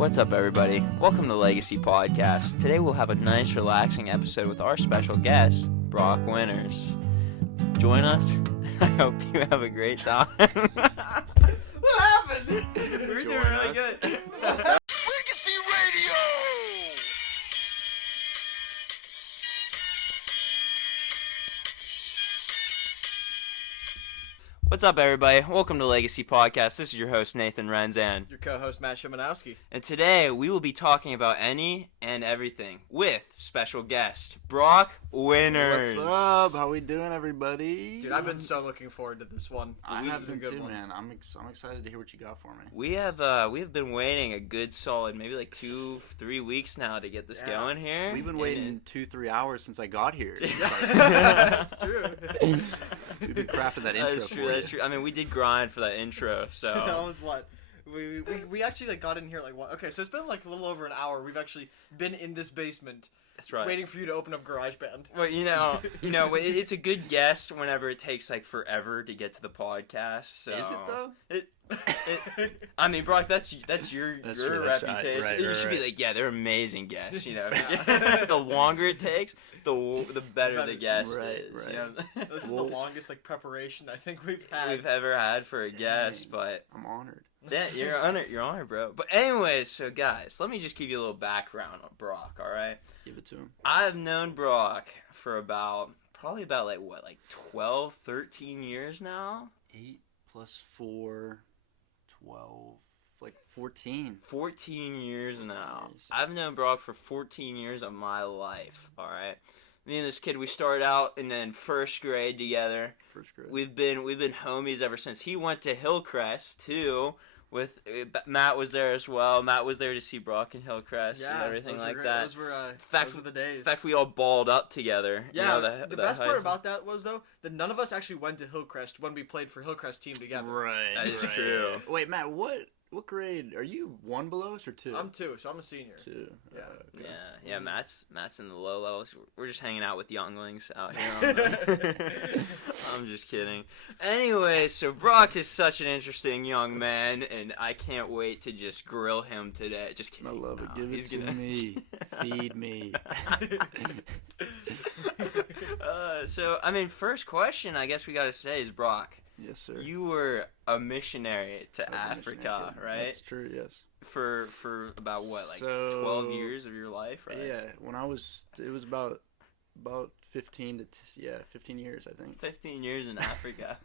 What's up, everybody? Welcome to Legacy Podcast. Today we'll have a nice, relaxing episode with our special guest, Brock Winters. Join us. I hope you have a great time. What happened? We're doing really good. Legacy Radio! What's up, everybody? Welcome to Legacy Podcast. This is your host, Nathan Renzan. Your co-host, Matt Szymanowski. And today we will be talking about any and everything with special guest, Brock Winters. What's up? How we doing, everybody? Dude, I've been so looking forward to this one. I This have is a been good too, one. man. I'm excited to hear what you got for me. We have been waiting a good solid maybe like 2-3 weeks now to get this Yeah. going here. We've been And waiting 2-3 hours since I got here. That's true. We've been crafting that intro That is true. for That's true. I mean, we did grind for that intro, so That was what? We actually got in here what? Okay, so it's been like a little over an hour. We've actually been in this basement that's right. waiting for you to open up GarageBand. Well, it's a good guest whenever it takes like forever to get to the podcast. So. Is it though? I mean, Brock, that's your That's true, that's right, reputation. right, You should be right. like, yeah, they're amazing guests. You know, Yeah. the longer it takes, the better the guest Right, is. right. You know? This is Well- the longest preparation I think we've had. we've ever had for a guest, Dang. but I'm honored. yeah, you're honored, bro. But anyways, so guys, let me just give you a little background on Brock. All right, Give it to him. I've known Brock for probably about 12, 13 years now. 8 plus 4, 12, like 14. 14 years now. years. I've known Brock for 14 years of my life. All right. Me and this kid, we started out in first grade together. First grade. We've been homies ever since. He went to Hillcrest too. With Matt was there as well. Matt was there to see Brock in Hillcrest and everything those were like great. that. Those were fact- those were the days. In fact, we all balled up together. yeah, You know, the best high part school. about that was though that none of us actually went to Hillcrest when we played for Hillcrest team together. Right. That is right. true. Wait, Matt, what grade? Are you 1 below us or 2? I'm 2, so I'm a senior. 2. Yeah. Okay. Yeah. Matt's in the low levels. We're just hanging out with younglings out here. I'm just kidding. Anyway, so Brock is such an interesting young man, and I can't wait to just grill him today. Just kidding. I love it. No, Give it he's to gonna- me. Feed me. So, I mean, first question I guess we gotta say is, Brock, Yes, sir. you were a missionary to I was a Africa, missionary kid. right? That's true, yes. For about what, So, 12 years of your life, right? Yeah, it was about 15 to 15 years, I think. 15 years in Africa.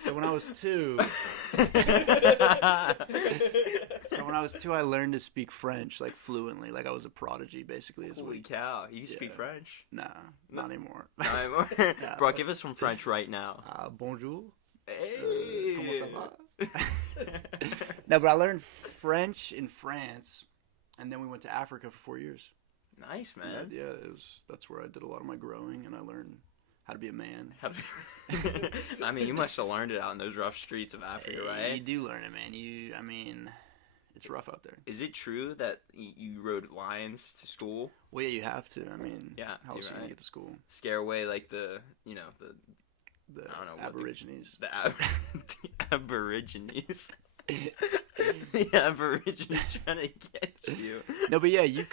So when I was 2, I learned to speak French like fluently, like I was a prodigy basically as well. Holy cow, you speak Yeah. French? Nah, not anymore. Not anymore? Yeah. Bro, give us some French right now. Bonjour. Hey! Comment ça va? No, but I learned French in France, and then we went to Africa for 4 years. Nice, man. Yeah, that's where I did a lot of my growing, and I learned how to be a man. I mean, you must have learned it out in those rough streets of Africa, You right? do learn it, man. It's rough out there. Is it true that you rode lions to school? Well, yeah, you have to. I mean, Yeah, how else are you right. gonna get to school? Scare away, like, the The I don't know what Aborigines. the Aborigines. The Aborigines trying to get you. No, but yeah, you're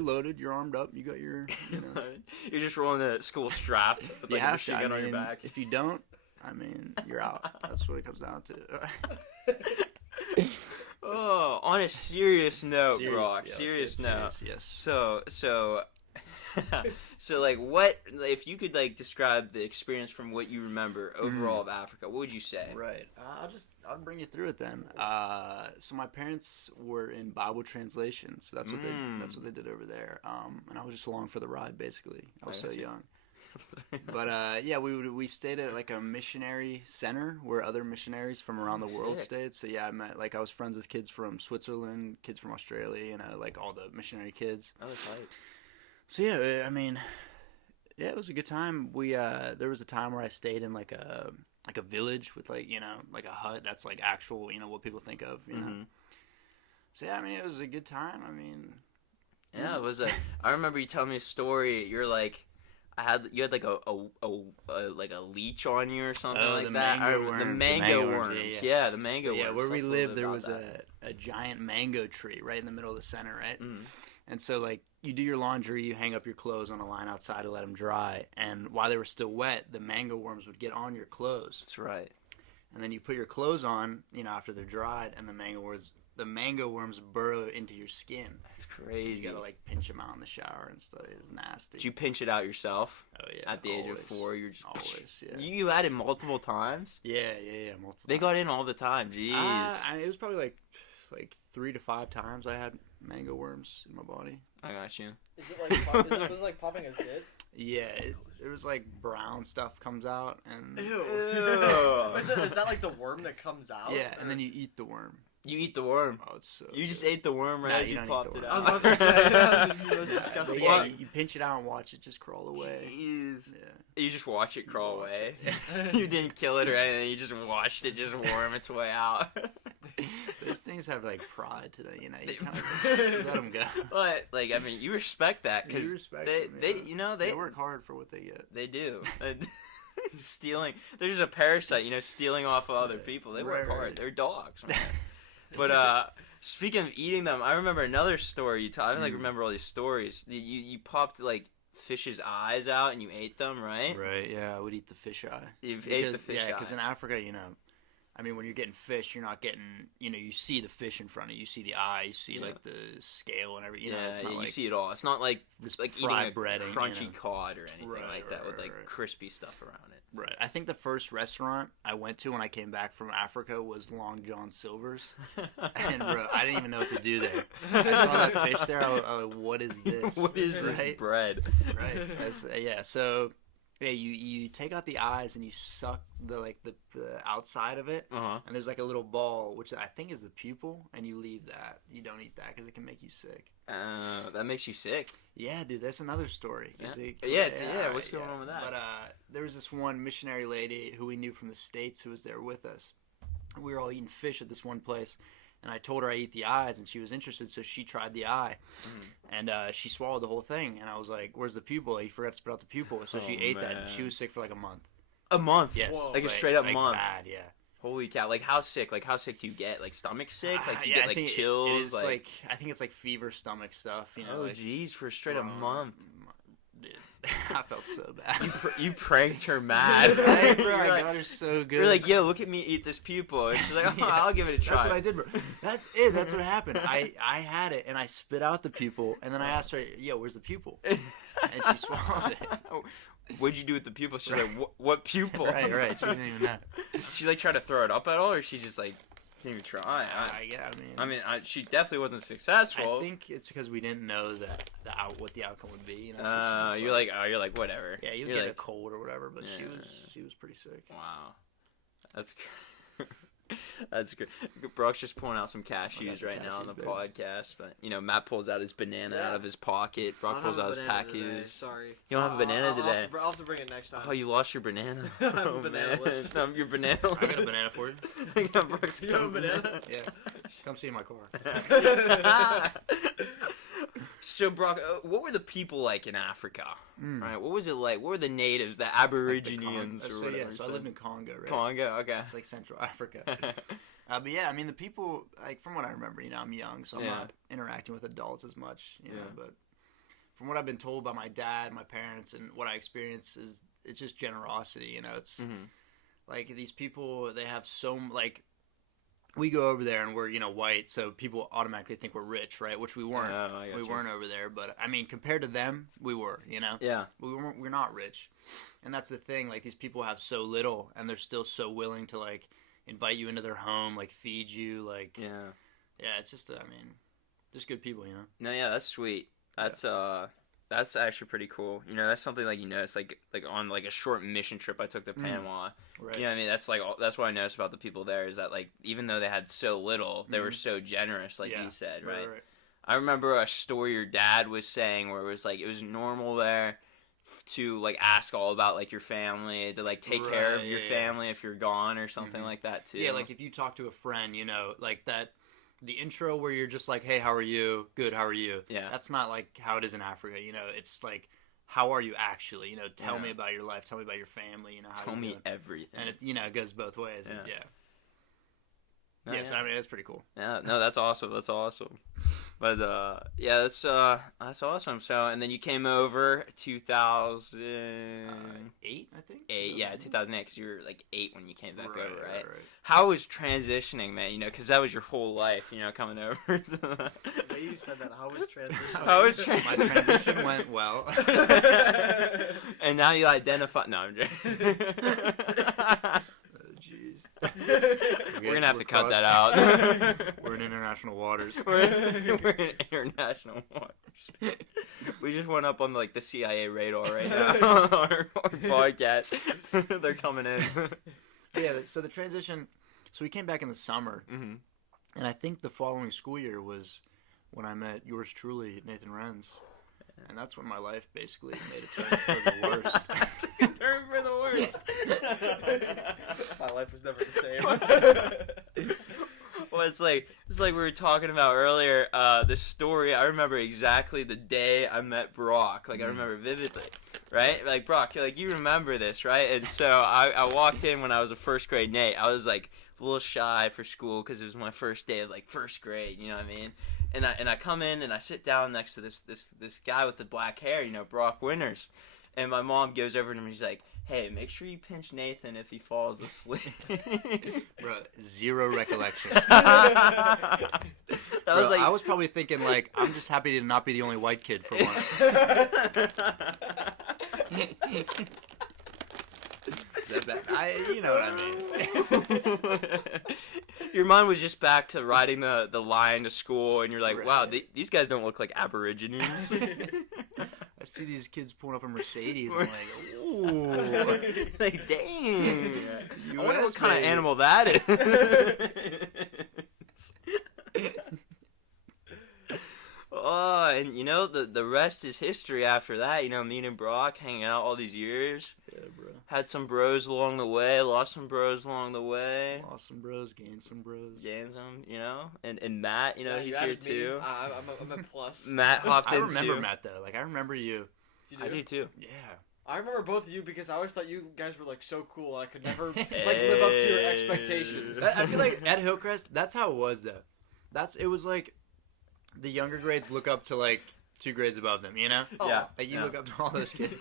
loaded, you're armed up, you got your, You're just rolling to school strapped with you like a have to. machine I gun on your mean, back. if you don't, you're out. That's what it comes down to. Oh, on a serious note, Serious, Brock. yeah, Serious let's get note. serious, So, like, what if you could like describe the experience from what you remember overall of Africa? What would you say? Yes. Right. I'll bring you through it then. So my parents were in Bible translation, so that's what they did over there. And I was just along for the ride, basically. I was so Gotcha. young. But yeah, we stayed at like a missionary center where other missionaries from around the world Sick. stayed. So yeah, I was friends with kids from Switzerland, kids from Australia, like all the missionary kids. Oh, that's right. So yeah, it was a good time. There was a time where I stayed in like a village with like a hut that's like actual what people think of. So yeah, it was a good time. Yeah, it was I remember you telling me a story. You're like you had like a leech on you or something Oh, like the that. mango The worms. mango worms. Yeah, the mango So, worms. where we Tell us a little lived, bit there about was that. a giant mango tree right in the middle of the center, right? Mm. And so, like, you do your laundry, you hang up your clothes on a line outside to let them dry, and while they were still wet, the mango worms would get on your clothes. That's right. And then you put your clothes on, after they're dried, and the mango worms burrow into your skin. That's crazy. You gotta, like, pinch them out in the shower and stuff. It's nasty. Did you pinch it out yourself? Oh, yeah. At the age of 4, you're just Always, yeah. You had it multiple times? Yeah, multiple They times. got in all the time. Jeez. It was probably, like 3 to 5 times I had mango worms in my body. I got you. Is it was it like popping a zit? Yeah, it was like brown stuff comes out, and Ew. Ew. Is that like the worm that comes out? yeah, and then you eat the worm. You eat the worm. Oh, it's so You just good. ate the worm right Nah, as you you don't eat popped the it worm. out. I was about to say, it was But disgusting. yeah, What? you pinch it out and watch it just crawl away. Jeez. Yeah. You just watch it crawl watch away. it. You didn't kill it or anything. You just watched it just worm its way out. Those things have like pride to them, you kind of let them go. But like, I mean, you respect that because You respect they, them, they, yeah. they work hard for what they get. They do. Stealing. There's a parasite, stealing off of other people. They work Right, hard. right. They're dogs, man. But speaking of eating them, I remember another story you told. I don't remember all these stories. You popped like fish's eyes out and you ate them, right? Right, yeah, I would eat the fish eye. You ate the fish eye. Yeah, because in Africa, I mean, when you're getting fish, you're not getting, you see the fish in front of you. You see the eye, you see, like, the scale and everything. It's not you like see it all. It's not like eating fried a breading, crunchy cod or anything Right, like that right, with, like, right. crispy stuff around it. Right. I think the first restaurant I went to when I came back from Africa was Long John Silver's. And, bro, I didn't even know what to do there. I saw that fish there. I was like, what is this? What is this bread? Right. Yeah, so... Yeah, you take out the eyes and you suck the outside of it, and there's like a little ball, which I think is the pupil, and you leave that. You don't eat that because it can make you sick. That makes you sick. Yeah, dude, that's another story. Yeah. What's going on with that? But there was this one missionary lady who we knew from the States who was there with us. We were all eating fish at this one place. And I told her I eat the eyes, and she was interested, so she tried the eye. And she swallowed the whole thing. And I was like, where's the pupil? You forgot to spit out the pupil. So she ate that, and she was sick for like a month. A month? Yes. Whoa. Like a straight up like month? Bad, yeah. Holy cow. Like, how sick? Like, how sick do you get? Like, stomach sick? Like, do you yeah, get, like, chills? It is like, I think it's like fever, stomach stuff, Oh, like, jeez, for straight a month. Dude, I felt so bad. You pranked her mad. Right, bro, You're I like, got her so good. you're like, yo, look at me eat this pupil. And she's like, oh, Yeah, I'll give it a try. That's what I did, bro. That's it. That's what happened. I had it, and I spit out the pupil, and then I asked her, yo, where's the pupil? And she swallowed it. What'd you do with the pupil? She's like, what pupil? Right. She didn't even know. She, like, tried to throw it up at all, or she just, like, didn't even try? She definitely wasn't successful. I think it's because we didn't know what the outcome would be. So you're like, whatever. Yeah, you you're get like, a cold or whatever, but Yeah. she was pretty sick. Wow, that's that's good. Brock's just pulling out some cashews the right now on the cashews, baby. podcast, but Matt pulls out his banana out of his pocket. I Brock don't pulls have out a his banana today, packets. Sorry. You don't have a banana today. I'll have to bring it next time. Oh, you lost your banana. I'm Oh, banana-less. man. Your banana. I got a banana for you. I got Brock's You have a banana? Yeah, come see my car. So, Brock, what were the people like in Africa? Right? What was it like? What were the natives, the Aborigines, or whatever? So I lived in Congo, right? Congo, okay. It's like Central Africa. But yeah, I mean, the people, like, from what I remember, I'm young, so I'm not interacting with adults as much, but from what I've been told by my dad, my parents, and what I experience is, it's just generosity, it's, like, these people, they have like, we go over there and we're, white, so people automatically think we're rich, right? Which we weren't. We weren't over there, but, I mean, compared to them, we were, Yeah. We're not rich. And that's the thing, like, these people have so little, and they're still so willing to, like, invite you into their home, like, feed you, like... Yeah. Yeah, it's just, just good people, No, yeah, that's sweet. That's actually pretty cool. That's something, like, it's like on, like, a short mission trip I took to Panama. Right. You know what I mean? That's what I noticed about the people there is that, like, even though they had so little, they were so generous, like you said, right? I remember a story your dad was saying where it was, like, it was normal there to, like, ask all about, like, your family, to, like, take care of your family if you're gone or something like that, too. Yeah, like, if you talk to a friend, like, that... The intro where you're just like, hey, how are you? Good, how are you? Yeah. That's not, like, how it is in Africa, It's like, how are you actually? Tell Yeah. me about your life. Tell me about your family. How Tell you me doing? everything. And it goes both ways. Yeah. No, Yeah, so I mean, it's pretty cool. Yeah, no, that's awesome. That's awesome. But yeah, that's awesome. So, and then you came over 2008. 8, I think. Yeah, 2008, because you were like 8 when you came back over, right? Right. How was transitioning, man? Because that was your whole life, coming over. To The way you said that, how was transition? How was My transition went well. And now you identify. No, I'm joking. Jeez. We're gonna have to cut that out. We're in international waters. We're in international waters. We just went up on like the CIA radar right now. our podcast. They're coming in. Yeah. So the transition. So we came back in the summer, Mm-hmm. and I think the following school year was when I met yours truly, Nathan Renz, and that's when my life basically made a turn for the worst. Took a turn for the worst. My life was never the same. Well, it's like we were talking about earlier. The story, I remember exactly the day I met Brock. Like I remember vividly, right? Like Brock, you remember this, right? And so I walked in when I was a first grade Nate. I was like a little shy for school because it was my first day of like first grade. You know what I mean? And I come in and I sit down next to this guy with the black hair. Brock Winters. And my mom goes over to him and she's like, "Hey, make sure you pinch Nathan if he falls asleep." Bro, zero recollection. That Bro, was like I was probably thinking like, I'm just happy to not be the only white kid for once. You know what I mean. Your mind was just back to riding the line to school, and you're like, Right. "Wow, these guys don't look like Aborigines." I see these kids pulling up a Mercedes. I'm like, ooh. Like, dang. I wonder US, what kind of baby. animal that is. Oh, and the rest is history after that. Me and Brock hanging out all these years. Yeah, bro. Had some bros along the way, lost some bros along the way. Lost some bros, gained some bros. Gained some, and Matt, Yeah, he's you here added me. too. I'm a plus. Matt hopped I in remember too. Matt though. Like I remember you. You I do too. Yeah. I remember both of you because I always thought you guys were like so cool. I could never live up to your expectations. I feel like at Hillcrest, that's how it was though. It was like the younger grades look up to like 2 grades above them, Yeah. Like you look up to all those kids.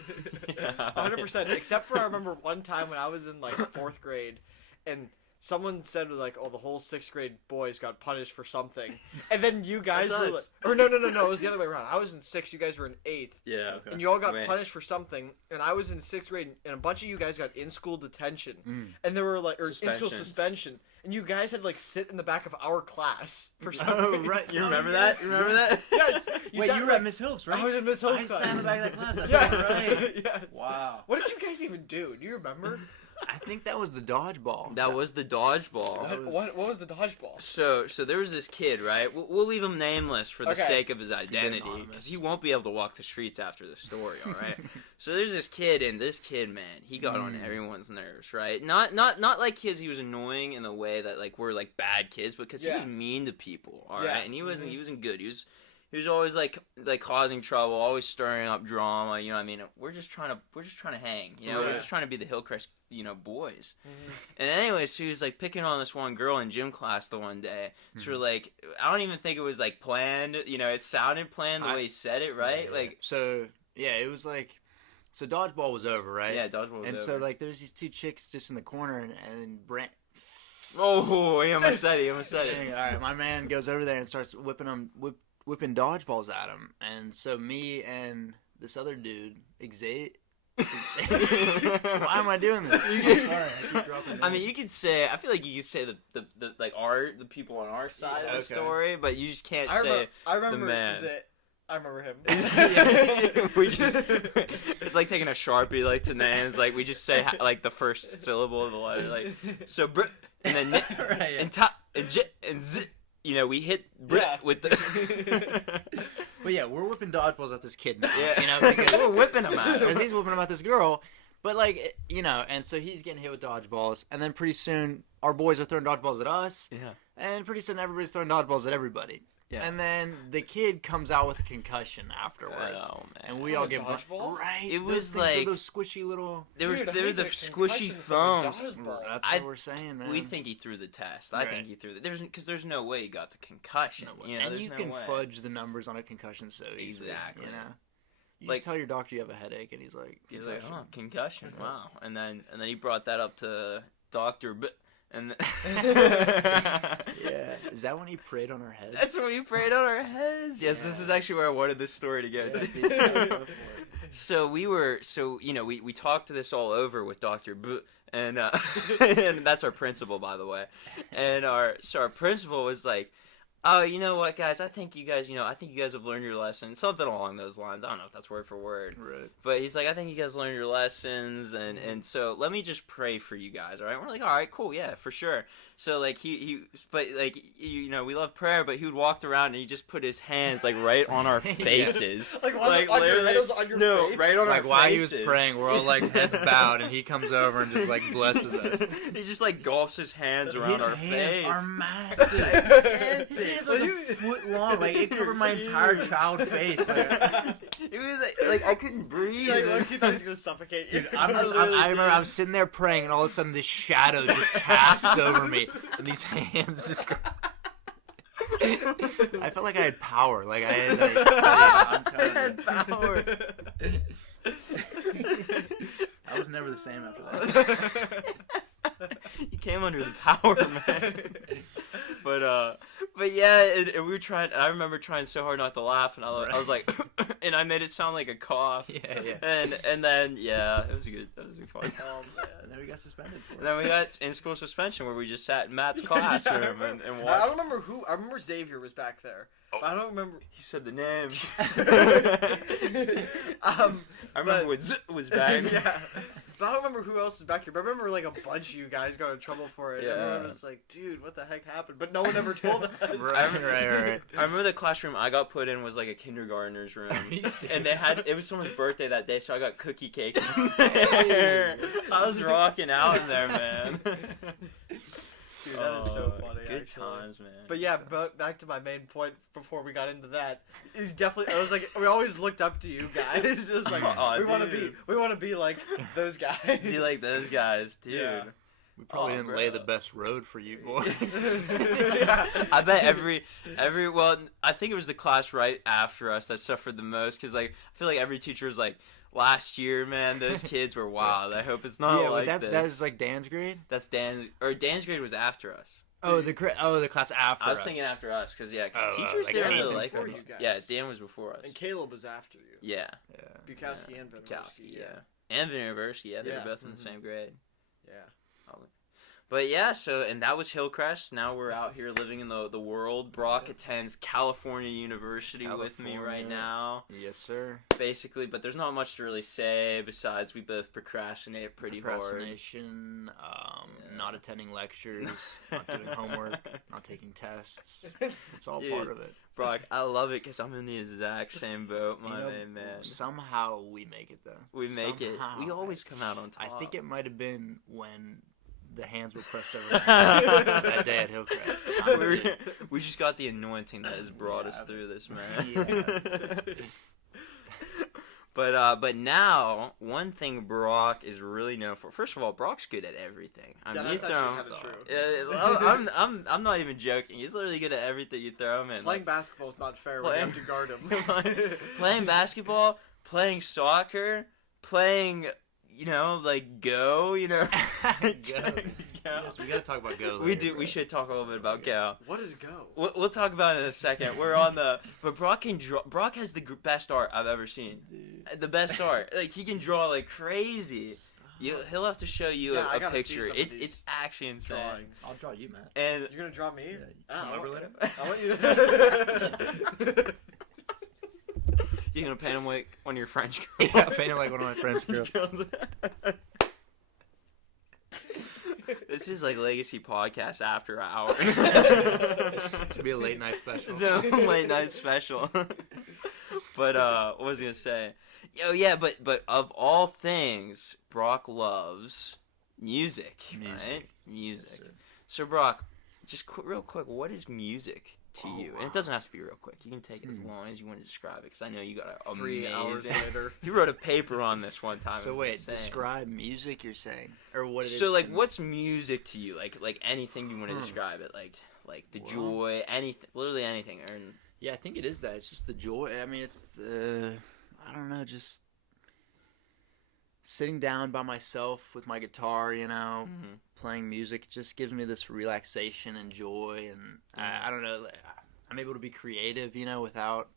100%. Except for I remember one time when I was in like 4th grade, and someone said like, "Oh, the whole 6th grade boys got punished for something," and then you guys That's were us. like, or no, it was the other way around. I was in 6th, you guys were in 8th. Yeah. Okay. And you all got Wait. punished for something, and I was in 6th grade, and a bunch of you guys got in-school detention, Mm. and there were like, or in-school Suspensions. suspension, and you guys had to like sit in the back of our class for some Oh, reason. right. You remember that? You remember that? Yes. Wait, sat you were like- at Miss Hill's, right? I was in Miss Hill's I class. sat in the back of that class. That's Yeah. right. Yes. Wow. What did you guys even do? Do you remember? I think that was the dodgeball. That was the dodgeball. That was- What was the dodgeball? So there was this kid, right? We'll leave him nameless for the Okay. sake of his identity, anonymous. because he won't be able to walk the streets after the story. All right. So there's this kid, and this kid, man, he got on everyone's nerves, right? Not like kids. He was annoying in the way that like we're like bad kids, because he Yeah. was mean to people. All right, Yeah. and he wasn't good. He was always like causing trouble, always stirring up drama. You know what I mean? We're just trying to hang. We're Right. just trying to be the Hillcrest boys. And anyway, so he was like picking on this one girl in gym class the one day. So we're like, I don't even think it was like planned. It sounded planned the way he said it, right? Yeah. Like, So yeah, it was like, so dodgeball was over, right? yeah, dodgeball was And over. so like there's these 2 chicks just in the corner, and Brent. Oh, he almost said it. Dang, all right, my man goes over there and starts whipping dodgeballs at him, and so me and this other dude, Xavier. Why am I doing this? Sorry, I keep dropping I mean, you could say. I feel like you could say the like the people on our side of the okay. story, but you just can't I say. remember man. Zit. I remember him. We just, it's like taking a Sharpie like to names. Like we just say like the first syllable of the letter. Like so, and then Right, yeah. and top and j and z. We hit with the. But yeah, we're whipping dodgeballs at this kid now. Yeah. Because We're whipping him out. because he's whipping them at this girl. But like, and so he's getting hit with dodgeballs, and then pretty soon our boys are throwing dodgeballs at us, Yeah. and pretty soon everybody's throwing dodgeballs at everybody. Yeah. And then the kid comes out with a concussion afterwards. Oh man. And we On all a get dodgeball? right. It those was things were like- those squishy little. They were Dude, I the think a squishy concussion from a foams. dodgeball. That's I- what we're saying, man. We think he threw the test. I Right. think he threw the. There's no way he got the concussion. No way. You know, and there's you no can way. fudge the numbers on a concussion so easily. Exactly. You know. You Like- just tell your doctor you have a headache, and he's like, He's like, concussion. oh, concussion. Wow. And then he brought that up to Doctor. And Yeah. Is that when he prayed on our heads? that's when he prayed on our heads. Yes, this Yeah. is actually where I wanted this story to go Yeah, to. dude, go for it. So we talked this all over with Dr. And and that's our principal, by the way. And our principal was like, oh, you know what, guys? I think you guys have learned your lesson. Something along those lines. I don't know if that's word for word. Right. But he's like, I think you guys learned your lessons, and so let me just pray for you guys, all right? We're like, all right, cool, yeah, for sure. So, like, but, like, we love prayer, but he would walk around and he just put his hands, like, right on our faces. Like, was it on your head? It was on your face? right on Like our while he was faces. praying, we're all like heads bowed, and he comes over and just like blesses us. He just, like, gulps his hands around His our hands face. are massive. His hands are like a foot long. Like it covered my entire child face. Like, It was, like I couldn't breathe. Like, look, he thought he was gonna suffocate you. dude, I remember I'm sitting there praying, and all of a sudden this shadow just casts over me, and these hands just. I felt like I had power. Like I had. Like, I'm telling you. power. I was never the same after that. You came under the power, man. But yeah, and we were trying. I remember trying so hard not to laugh, and I was like, and I made it sound like a cough. Yeah. And then yeah, it was good. That was fun. And then we got suspended for it. And then we got in school suspension where we just sat in Matt's classroom and I watched. don't remember who. I remember Xavier was back there. But I don't remember. He said the name. I I remember when Z was back. Yeah. But I don't remember who else is back there. But I remember like a bunch of you guys got in trouble for it. Yeah. Everyone was like, dude, what the heck happened? But no one ever told us. Right. I remember the classroom I got put in was like a kindergartner's room, and it was someone's birthday that day, so I got cookie cake. I was rocking out in there, man. Dude, that is so funny. Good actually. times, man. But yeah, back to my main point before we got into that. It definitely, I was like, we always looked up to you guys. It was like, Oh, we want to dude. be like those guys. Be like those guys, dude. Yeah. We probably Oh, didn't bro. lay the best road for you, boys. Yeah. I bet well, I think it was the class right after us that suffered the most, because like I feel like every teacher was like, last year, man, those kids were wild. I hope it's not Yeah, like that this. that is like Dan's grade. That's Dan's grade was after us. Oh, the class after. I was us. thinking after us, because Oh, teachers like didn't Dan really was like before us. you guys. Yeah, Dan was before us. And Caleb was after you. Yeah, Yeah. Bukowski yeah. and Van Bukowski, University, and University, yeah, they Yeah. were both in the Mhm. same grade. Yeah. But yeah, and that was Hillcrest. Now we're out here living in the world. Brock attends California University with me right California. now, Yes, sir. basically. But there's not much to really say besides we both procrastinate pretty hard. Procrastination, Yeah. not attending lectures, not doing homework, not taking tests. It's all Dude. part of it. Brock, I love it because I'm in the exact same boat, my You know, main man. Somehow we make it though. We make it. somehow. We always come out on top. I think it might have been when the hands were pressed over the hand that day at Hillcrest. We just got the anointing that has brought us Yeah. through this, man. Yeah. But now one thing Brock is really known for. First of all, Brock's good at everything. I Yeah, mean, that's you throw actually him. kind of true. I'm not even joking. He's literally good at everything you throw him in. Playing basketball is not fair when you have to guard him. Playing basketball, playing soccer, playing, like go, Go. Go. Yes, we gotta talk about Go. We later, do. bro. We should talk a little bit about Go. What is go? We'll talk about it in a second. We're on but Brock can draw. Brock has the best art I've ever seen. Dude. The best art. Like he can draw like crazy. He'll have to show you Yeah, I a gotta see picture. some of It's these actually insane. Drawings. I'll draw you, Matt. And You're gonna draw me? Yeah, Oh, you okay. remember I want you to... you're gonna paint him like one of your French girls. Yeah, painted like one of my French girls. This is like Legacy Podcast after hour. Should be a late night special. It's a late night special. But what was I gonna say? Oh yeah, but of all things, Brock loves music. Right? Music. Music. Yes, sir. So Brock, just real quick, what is music to you? And it doesn't have to be real quick. You can take it as long as you want to describe it, because I know you got a 3 hours later. You wrote a paper on this one time. So wait, describe music, you're saying, or what it is? So like, what's music to you? Like anything you want to describe it, like the joy, anything, literally anything. Yeah, I think it is that. It's just the joy. I mean, it's the, I don't know, just sitting down by myself with my guitar, playing music. It just gives me this relaxation and joy, and I don't know, I'm able to be creative, without.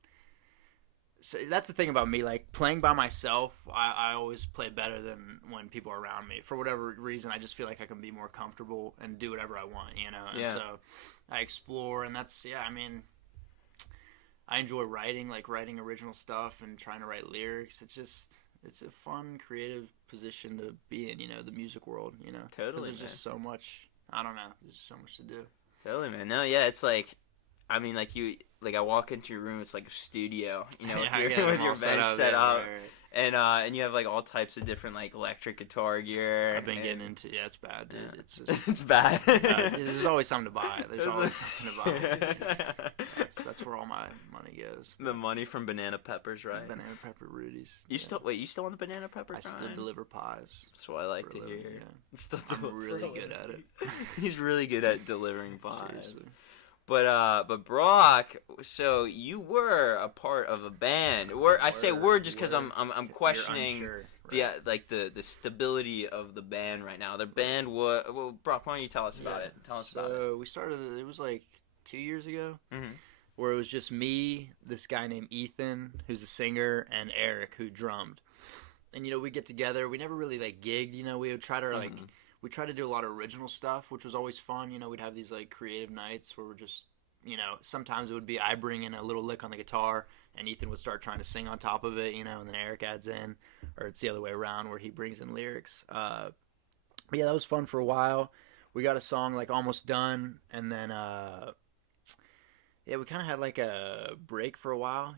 So that's the thing about me, like playing by myself, I always play better than when people are around me. For whatever reason, I just feel like I can be more comfortable and do whatever I want, and so I explore, and that's, I mean, I enjoy writing original stuff and trying to write lyrics. It's a fun, creative position to be in, the music world, Totally, there's just so much, I don't know, there's just so much to do. Totally, man. No, yeah, it's like, I mean, like I walk into your room, it's like a studio, with your bench set up. Right. And you have like all types of different like electric guitar gear. I've been getting into it's bad, dude. Yeah. It's just, it's bad. There's always something to buy. There's always something to buy. That's where all my money goes. The money from banana peppers, right? Banana pepper Rudy's. You still on the banana pepper? I still deliver pies. That's what I like to hear. Yeah. I'm really good at it. He's really good at delivering pies. Seriously. But Brock, so you were a part of a band. I say were just because I'm questioning the stability of the band right now. The band was, well, Brock, why don't you tell us about it? Tell us about it. So we started. It was like 2 years ago, where it was just me, this guy named Ethan, who's a singer, and Eric, who drummed. And we get together. We never really like gigged. We would try to we tried to do a lot of original stuff, which was always fun. We'd have these like creative nights where we're just, sometimes it would be I bring in a little lick on the guitar and Ethan would start trying to sing on top of it, and then Eric adds in, or it's the other way around where he brings in lyrics. But yeah, that was fun for a while. We got a song like almost done, and then we kind of had like a break for a while.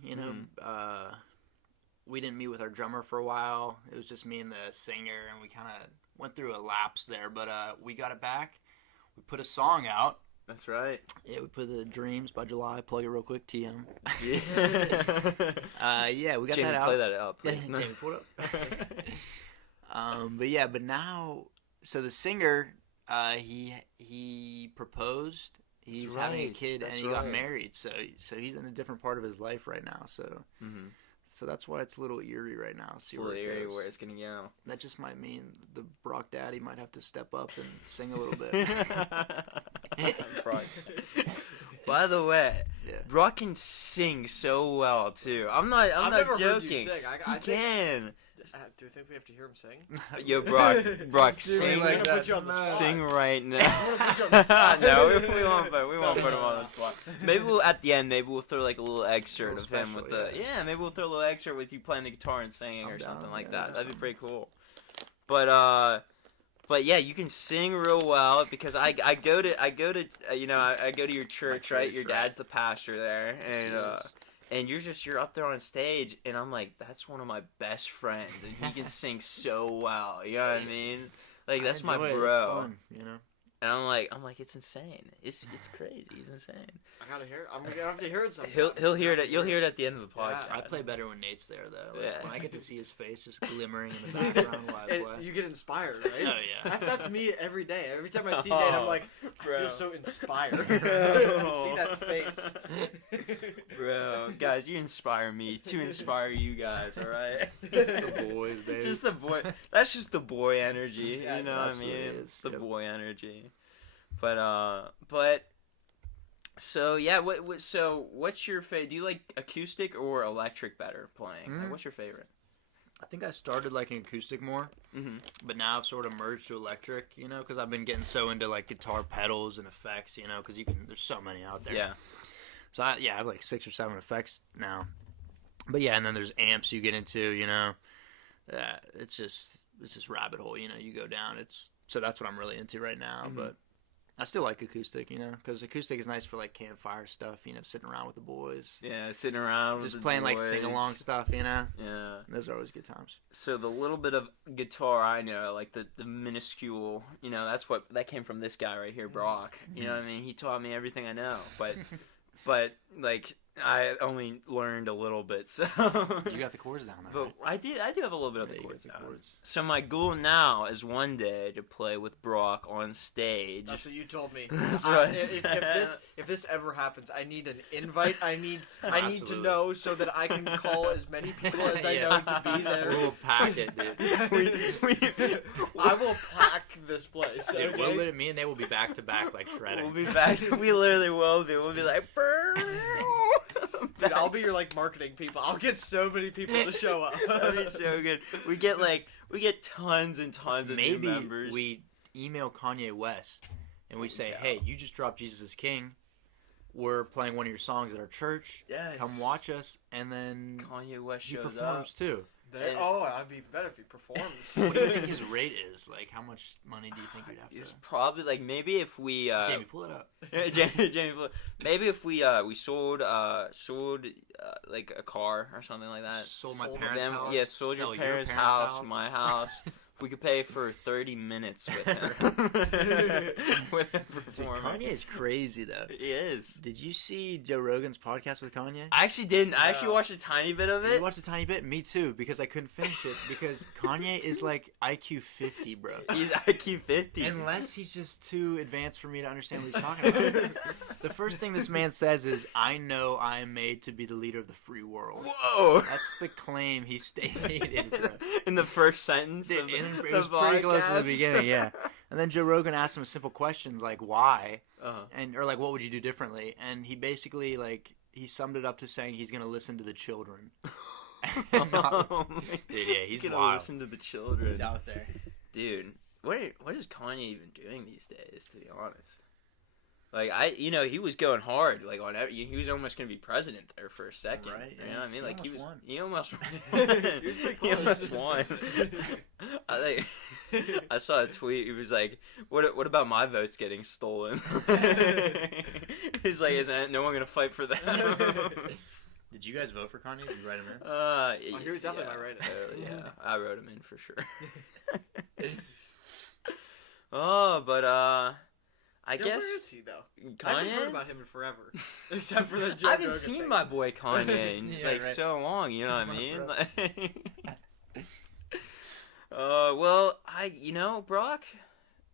We didn't meet with our drummer for a while. It was just me and the singer, and we kind of went through a lapse there, but we got it back. We put a song out. That's right. Yeah, we put the Dreams by July. Plug it real quick, TM. Yeah. We got Jamie, that out. play that out, please. Jamie, pull it up. But now, so the singer, he proposed. He's having a kid, and he got married. So he's in a different part of his life right now. So. So that's why it's a little eerie right now. See where it goes. Where it's gonna go. That just might mean the Brock Daddy might have to step up and sing a little bit. By the way, Brock can sing so well too. I'm not never joking. Heard you sing. I can. Do you think we have to hear him sing? Yo, Brock, sing like that. Sing right now. No, we won't put him on the spot. Maybe at the end, we'll throw like a little excerpt of him with maybe we'll throw a little excerpt with you playing the guitar and singing or something like that. That'd be pretty cool. But yeah, you can sing real well because I go to your church, right? Your dad's the pastor there, and you're up there on stage, and I'm like, that's one of my best friends, and he can sing so well. You know what I mean? Like that's my bro. It's fun, And I'm like, it's insane. It's crazy. He's insane. I gotta hear it. I'm gonna have to hear it sometime. He'll hear it. You'll hear it at the end of the podcast. I play better when Nate's there, though. When I get to see his face just glimmering in the background while I play. You get inspired, right? Oh yeah. That's me every day. Every time I see Nate, I'm like, I feel so inspired. I see that face. Bro, guys, you inspire me to inspire you guys. All right. Just the boys, baby. Just the boy. That's just the boy energy. Yeah, you know what I mean? Is. The boy energy. But so yeah, so what's your favorite? Do you like acoustic or electric better playing? Like, what's your favorite? I think I started liking acoustic more, but now I've sort of merged to electric, because I've been getting so into like guitar pedals and effects, because there's so many out there. Yeah. So I have like 6 or 7 effects now, but yeah, and then there's amps you get into, it's just rabbit hole, you go down. So that's what I'm really into right now, but. I still like acoustic, because acoustic is nice for like campfire stuff, sitting around with the boys. Yeah, sitting around just with playing the boys. like sing along stuff, Yeah, those are always good times. So the little bit of guitar I know, like the minuscule, that came from this guy right here, Brock. You know what I mean? He taught me everything I know, but but like I only learned a little bit, so You got the chords down, though, but I do have a little bit of the Yeah, you chords got the down. chords. So my goal now is one day to play with Brock on stage. That's what you told me. That's what I If this ever happens, I need an invite. I need to Absolutely. know so that I can call as many people as I know to be there. We'll pack it, dude. I will pack this place. Dude, Okay? me and they will be back to back like shredding. We'll be back. We literally will be. We'll be like, Dude, I'll be your like marketing people. I'll get so many people to show up. That'd be so good. We get tons and tons of Maybe new members. we email Kanye West and we say, Yeah. "Hey, you just dropped Jesus is King. We're playing one of your songs at our church. Yes. Come watch us." And then Kanye West he shows performs up. too. I'd be better if he performs. What do you think his rate is? Like, how much money do you think we'd have It's to? probably like maybe if we Jamie, pull it up. Jamie, maybe if we sold like a car or something like that. Sold my Sold parents' Them, house. yeah, sold sell your parents' house, my house. We could pay for 30 minutes with him. With him Dude, performing. Kanye is crazy though. He is. Did you see Joe Rogan's podcast with Kanye? I actually didn't. I actually No. watched a tiny bit of it. You watched a tiny bit? Me too, because I couldn't finish it. Because Kanye is like IQ 50, bro. He's IQ 50. Unless he's just too advanced for me to understand what he's talking about. The first thing this man says is, "I know I am made to be the leader of the free world." Whoa. That's the claim he stated, bro. In the first sentence Dude, of it the was pretty close to the podcast. beginning, yeah. And then Joe Rogan asked him a simple questions like, "Why?" Uh-huh. or like, "What would you do differently?" And he basically he summed it up to saying he's gonna listen to the children. And not- Oh my- Dude, yeah, he's gonna wild. listen to the children. He's out there. Dude, what is Kanye even doing these days? To be honest, like he was going hard. Like he was almost gonna be president there for a second. Right, You know yeah. what I mean? He Like almost won. He almost won. He was pretty He close. almost won. I think I saw a tweet. He was like, "What about my votes getting stolen?" He's like, "Isn't no one gonna fight for them?" Did you guys vote for Kanye? Did you write him in? He was definitely my write-in. Yeah, I wrote him in for sure. But I Yeah, guess where is he though? I haven't heard Kanye. about him in forever, except for the Joe I haven't Rogan seen thing. my boy Kanye in Yeah, like right. so long. You know what I mean? Bro. Like, well, Brock.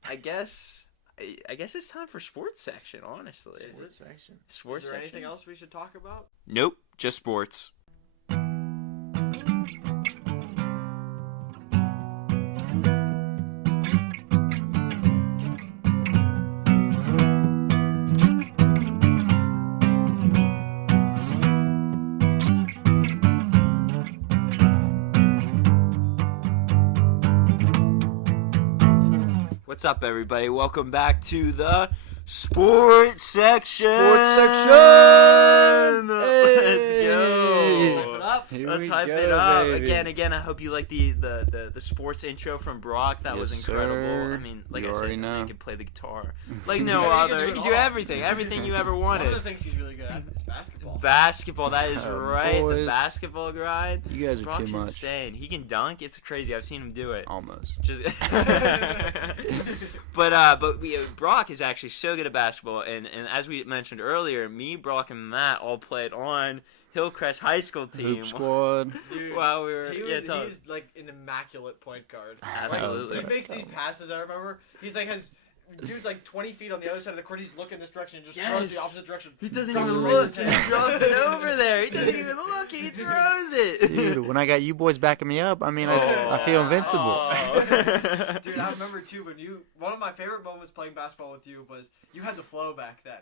I guess it's time for sports section. Honestly, Is it? Section. Sports Is there section. anything else we should talk about? Nope, just sports. What's up, everybody? Welcome back to the sports section. Sports section! Let's go. Hype it up. Here Let's we hype go, it up baby. again. I hope you like the sports intro from Brock. That was Yes, incredible. sir. I mean, like You I said, already I know. mean, he could play the guitar like no Yeah, he can other. do He it can do all. everything you ever One of wanted. the things he's really good at is basketball. Basketball, that is Oh, right. The boys. basketball grind. You guys are Brock's too much. insane. He can dunk. It's crazy. I've seen him do it. Almost. Just but Brock is actually so good at basketball, and as we mentioned earlier, me, Brock, and Matt all played on Hillcrest High School team. Hoop squad. Dude, While we were he's like an immaculate point guard. Absolutely. Like, he makes these passes. I remember he's like has dude's like 20 feet on the other side of the court. He's looking this direction and just throws Yes. the opposite direction. He doesn't Drops even it right in look. his He hand. drops it over there. He doesn't even look. He throws it. Dude, when I got you boys backing me up, I mean, I feel invincible. Oh. Dude, I remember too when one of my favorite moments playing basketball with you was you had the flow back then.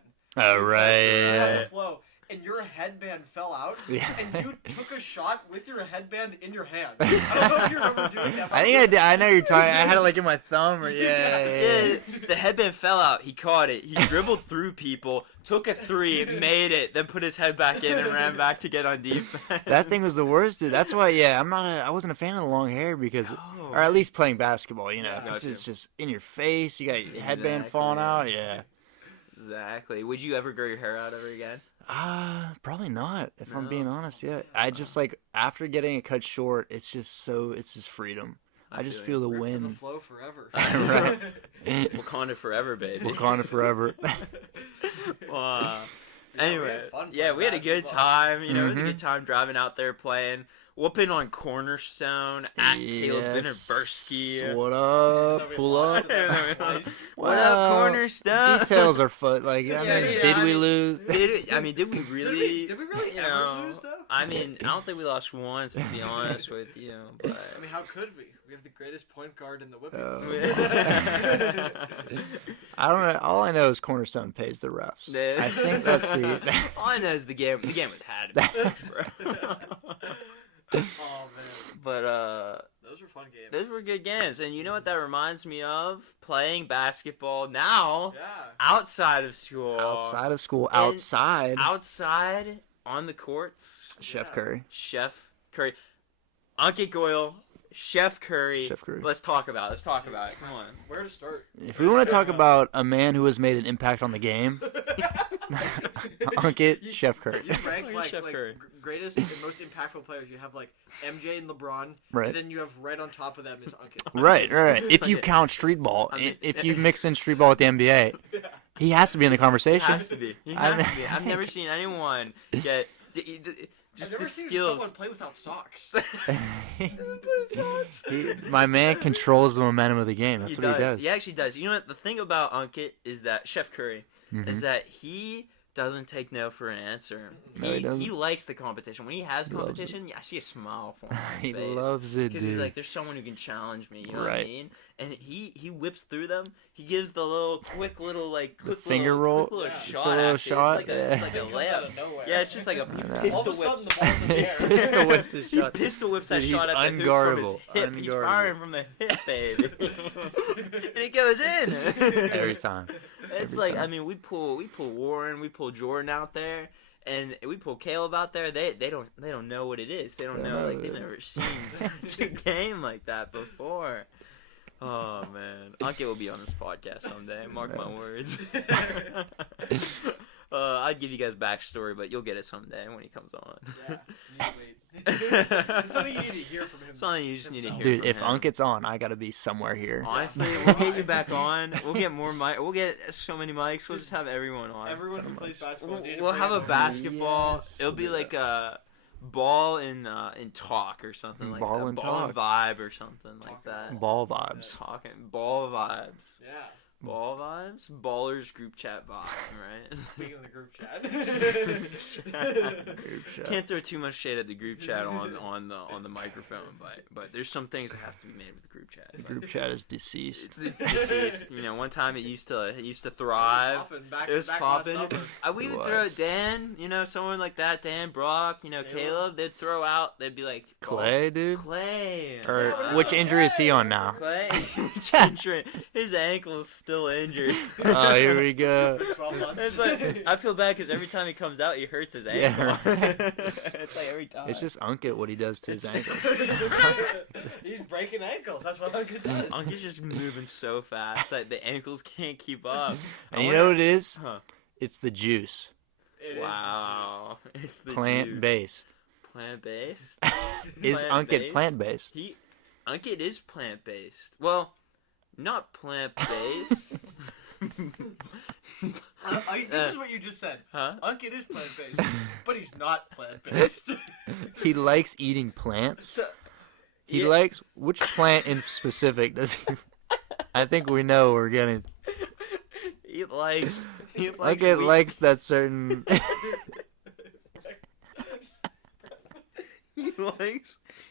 All You right. had Yeah. the flow, and your headband fell out, Yeah. and you took a shot with your headband in your hand. I don't know if you remember doing that. I think I did. I know you're talking. I had it like in my thumb or Yeah, the headband fell out. He caught it. He dribbled through people, took a three, made it, then put his head back in and ran back to get on defense. That thing was the worst, dude. That's why, yeah, I wasn't a fan of the long hair because, No. or at least playing basketball, you know, Yeah, 'cause gotcha. it's just in your face. You got your headband Exactly. falling out. Yeah. Exactly. Would you ever grow your hair out ever again? Probably not. If I'm No. being honest, yeah. I just like after getting it cut short, it's just freedom. I just feel the Rip to the wind. flow forever. Right. Wakanda forever, baby. Wakanda forever. Wow. Anyway, fun yeah, we had a good basketball. time. You know, it was a Mhm. good time driving out there playing, whooping on Cornerstone at Caleb Vinoversky. What Then up? we Pull lost up. to them twice. What up, Well, Cornerstone? Details are fun. Like, Yeah, did I we mean, lose? Did we really? Did we really you ever know, lose though? I mean, I don't think we lost once, to be honest with you. But I mean, how could we? We have the greatest point guard in the Oh. Whippets. I don't know. All I know is Cornerstone pays the refs. Yeah. I think that's the. all I know is the game. The game was had to be fixed, bro. Oh man, But those were fun games. those were good games, and you know what that reminds me of? Playing basketball now Yeah. outside of school. Outside of school, And outside. Outside on the courts. Chef Yeah. Curry. Chef Curry, Ankit Goyle, Chef Curry. Chef Curry. Let's talk about it. Let's talk about it. Come on. Where to start? If we want to talk about a man who has made an impact on the game, Ankit, Chef Curry. You rank Look at like, Chef like Curry. greatest and most impactful players. You have like MJ and LeBron, Right. and then you have right on top of them is Ankit. Right. If you count street ball, I mean- if you mix in street ball with the NBA, he has to be in the He conversation. has to be. He I has mean- to be. I've never seen anyone get just I've never the seen skills. someone play without socks. My man controls the momentum of the game. That's what he does. He actually does. You know what? The thing about Ankit is that Chef Curry is Mhm. that he doesn't take no for an answer. No, he doesn't. He likes the competition. When he has He loves it. competition, I see a smile for him. He loves it, Because he's dude. like, there's someone who can challenge me. You know what I Right. mean? And he whips through them. He gives the little quick little finger roll? quick little Yeah. shot. The little after. shot? It's like a It comes out layup. of nowhere. Yeah, it's just like a I know. All pistol of a sudden, whip. the ball's in the air. Pistol whips his He shot. pistol whips that Dude, shot he's at the hoop from his unguardable. hip. He's Unguardable. firing from the hip, baby, and it goes in Every time. It's Every like time. I mean, we pull Warren, we pull Jordan out there, and we pull Caleb out there. They don't know what it is. They don't They know, don't like know they've it. never seen such a game like that before. Oh man, Ankit will be on this podcast someday. Mark my words. I'd give you guys backstory, but you'll get it someday when he comes on. Yeah, you need to wait. It's something you need to hear from him. Something you just need to hear. Dude, from if him. Ankit's on, I gotta be somewhere here. Honestly, we'll get you back on. We'll get more mic. We'll get so many mics. We'll just have everyone on. Everyone who plays basketball. need to We'll bring have a him on. basketball. Yes. It'll be like a ball in talk or something like Ball that. and Ball and talk. vibe or something like that. Ball vibes. Talking ball vibes. Yeah. Ball vibes. Ballers group chat vibe, right? Speaking of the group chat. Group shot. Can't throw too much shade at the group chat on the microphone, but there's some things that have to be made with the group chat. The group chat is deceased. It's deceased. You know, one time it used to thrive. Back, It was back popping. last summer. We It would throw was. Dan, you know, someone like that, Dan, Brock, you know, Caleb. They'd throw out. They'd be like Clay, dude? Clay. Or which injury is he on now? Clay. Injury. His ankle's still injured. Oh, here we go. For 12 months. It's like I feel bad because every time he comes out, he hurts his Yeah, ankle. right. It's like every time. It's just Ankit what he does to his ankles. He's breaking ankles. That's what Uncle does. Uncle's just moving so fast that the ankles can't keep up. And you know what it is? Huh. It's the juice. It is Wow. It's the Plant based. Plant based. Is Ankit plant based? Ankit is plant based. Well, not plant based. This is what you just said. Huh? Ankit is plant based, but he's not plant based. He likes eating plants. So, He yeah. likes which plant in specific does he? I think we know we're getting. He likes. Ankit wheat. likes that certain.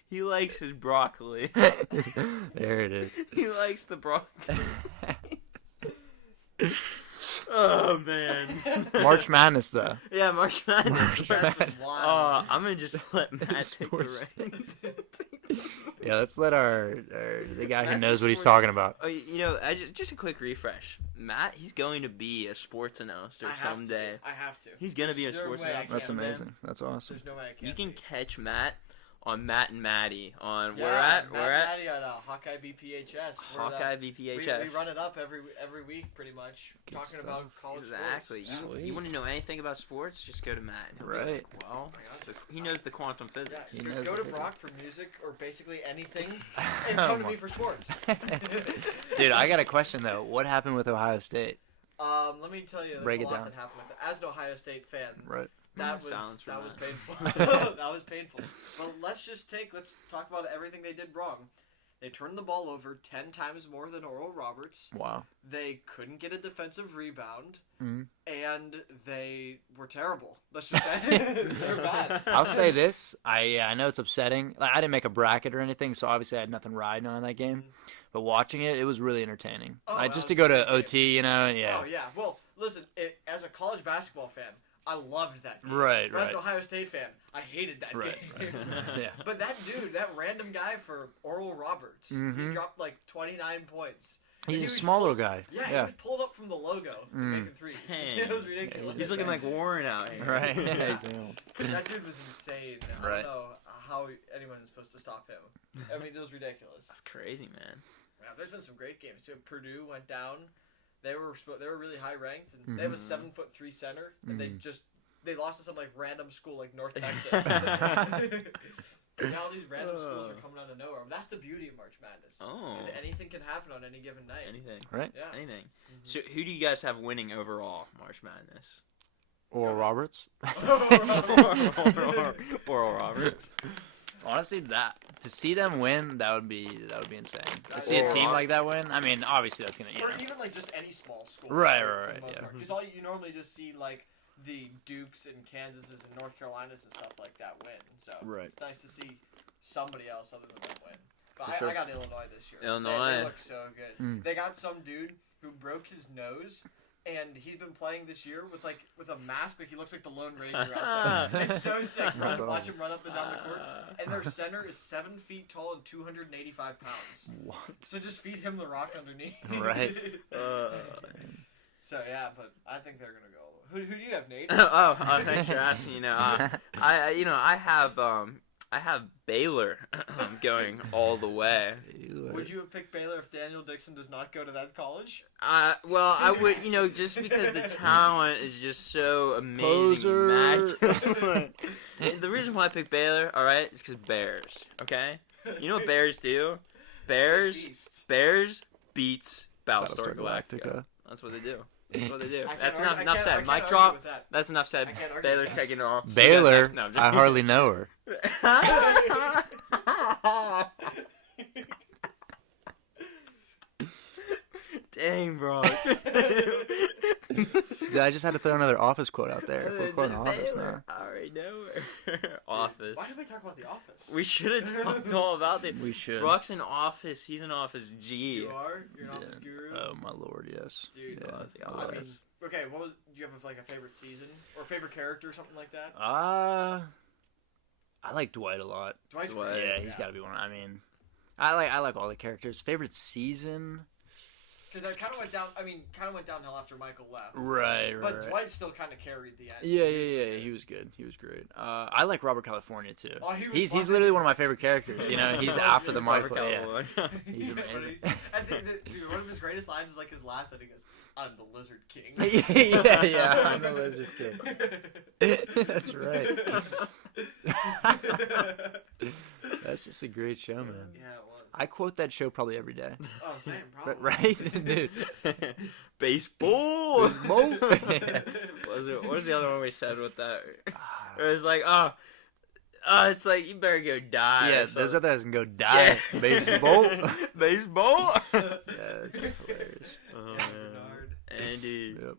He likes his broccoli. There it is. He likes the broccoli. Oh man. March Madness though. Yeah, March Madness. March That's Madness. wild. I'm gonna just let Matt take the Sports. reins. Yeah, let's let our the guy who That's knows the what he's sport- talking about. Oh, you know, just a quick refresh. Matt, he's going to be a sports announcer I have someday. To. I have to. He's gonna be a There's no sports way I announcer. That's can't, someday. amazing. That's awesome. There's no way I can't. You can be. catch Matt on Matt and Maddie on Yeah, we're at Maddie at Hawkeye VPHS. We're Hawkeye We VPHS. run it up every week, pretty much, Good talking stuff. about college Exactly. sports. You, Yeah. you want to know anything about sports? Just go to Matt. He'll be Right. like, well, he knows the quantum Yeah, physics. He go knows to everything. Brock for music or basically anything, and come to me for sports. Dude, I got a question though. What happened with Ohio State? Let me tell you, there's Break a it lot down. that happened with it. As an Ohio State fan, Right. that was Sounds painful. dramatic. That was painful. But let's talk about everything they did wrong. They turned the ball over 10 times more than Oral Roberts. Wow. They couldn't get a defensive rebound, Mhm. and they were terrible. Let's just say they're bad. I'll say this. I know it's upsetting. Like, I didn't make a bracket or anything, so obviously I had nothing riding on that game. But watching it, it was really entertaining. Oh, Just that to was go a to great game. OT, you know, yeah. Oh yeah. Well, listen. As a college basketball fan, I loved that game. Right, But as an right. Ohio State fan, I hated that Right, game. Yeah. But that dude, that random guy for Oral Roberts, he Mhm. dropped like 29 points. He's He a was small pulled- little guy. Yeah, he was pulled up from the logo making threes. Dang. It was ridiculous. He's looking like Warren out here. Right. Yeah. He's- That dude was insane. I Right. don't know how anyone is supposed to stop him. I mean, it was ridiculous. That's crazy, man. Yeah, there's been some great games too. Purdue went down. They were really high ranked, and they have a 7'3" center, and they lost to some like random school like North Texas. Now these random schools are coming out of nowhere. That's the beauty of March Madness. Oh. Because anything can happen on any given night. Anything. Right. Yeah. Anything. So who do you guys have winning overall March Madness? Oral Roberts. Oral Roberts. Honestly, to see them win, that would be insane. To That's see a Oral team Roberts. like that win, I mean, obviously that's gonna, Or even like just any small school. Right, yeah. yeah. Because all you normally just see like the Dukes and Kansases and North Carolinas and stuff like that win. So Right. it's nice to see somebody else other than them win. But For sure. I got Illinois this year. Illinois. They look so good. They got some dude who broke his nose. And he's been playing this year with a mask, like he looks like the Lone Ranger out there. It's so sick. That's Watch awesome. him run up and down the court. And their center is 7 feet tall and 285 pounds. What? So just feed him the rock underneath. Right. So yeah, but I think they're gonna go. Who do you have, Nate? Thanks for asking. I have Baylor going all the way. Would you have picked Baylor if Daniel Dixon does not go to that college? Well, I would, just because the talent is just so amazing. Poser. And the reason why I picked Baylor, all right, is because Bears. Okay, you know what Bears do? Bears beats Battlestar Galactica. That's what they do. That's what they do. That's enough said. Mic drop. That's enough said. I can't argue Baylor's with that. taking it all. Baylor, No, I'm I hardly know her. Dang, bro. I just had to throw another Office quote out there. If we're quoting Office now. I already know her. Office. Why did we talk about The Office? We should have talked all about it. We should. Brock's in Office. He's an Office G. You are? You're an Office guru? Oh my lord, yes. Dude, Yeah, loves The I Office. I mean, was. okay, do you have like a favorite season? Or favorite character or something like that? I like Dwight a lot. Dwight's Dwight, great. Yeah, he's got to be one. I mean, I like all the characters. Favorite season? Because that kind of went downhill after Michael left. Right. But Dwight still kind of carried the end. Yeah, so he was still good. He was good. He was great. I like Robert California too. Oh, he was He's fun. literally one of my favorite characters. You know, he's after the Robert Michael. Yeah. California. He's But amazing. I think dude, one of his greatest lines is like his last, and he goes, "I'm the Lizard King." yeah, I'm the Lizard King. That's right. That's just a great show, man. Yeah, it was. I quote that show probably every day. Oh, same, probably. Right, dude. Baseball. Baseball. What was the other one we said with that? It was like, it's like you better go die. Yeah, or those something. other guys can go die. Yeah. Baseball. Baseball. Yeah, it's hilarious. Oh, Yeah, man. Bernard. Andy. Yep.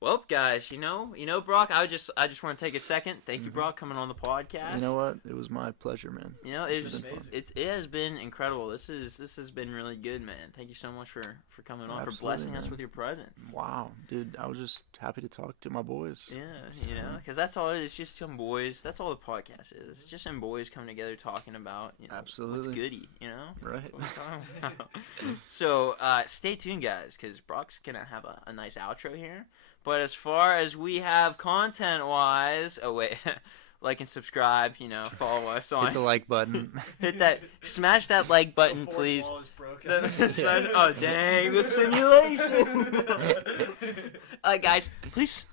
Well, guys, Brock, I just want to take a second. Thank you, Brock, coming on the podcast. You know what? It was my pleasure, man. It's been fun. it has been incredible. This has been really good, man. Thank you so much for coming on, for Absolutely, blessing us man. with your presence. Wow, dude, I was just happy to talk to my boys. Yeah, because that's all it is. It's just some boys. That's all the podcast is. It's just some boys coming together talking about what's Absolutely. goody, Right. That's what we're talking about. So stay tuned, guys, because Brock's gonna have a nice outro here. But as far as we have content-wise, like and subscribe, follow us on. Hit the like button. Smash that like button, The fourth please. wall is broken. Oh, dang, the simulation. Guys, please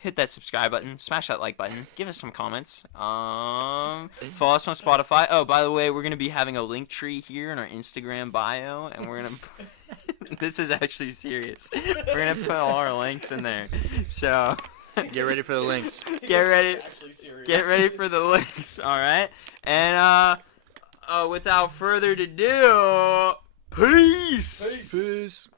hit that subscribe button, smash that like button, give us some comments. Follow us on Spotify. Oh, by the way, we're going to be having a link tree here in our Instagram bio, and we're going to... This is actually serious. We're gonna put all our links in there. So Get ready for the links. get ready. Actually serious. Get ready for the links. All right. And without further ado, peace. Peace.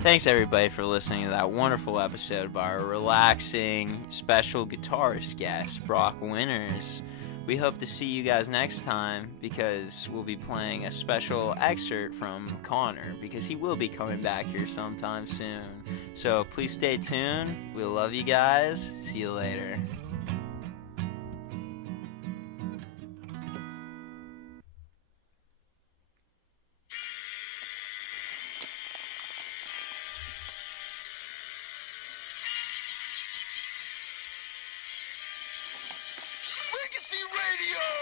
Thanks everybody for listening to that wonderful episode by our relaxing special guitarist guest, Brock Winters. We hope to see you guys next time because we'll be playing a special excerpt from Connor because he will be coming back here sometime soon. So please stay tuned. We love you guys. See you later. Legacy Radio!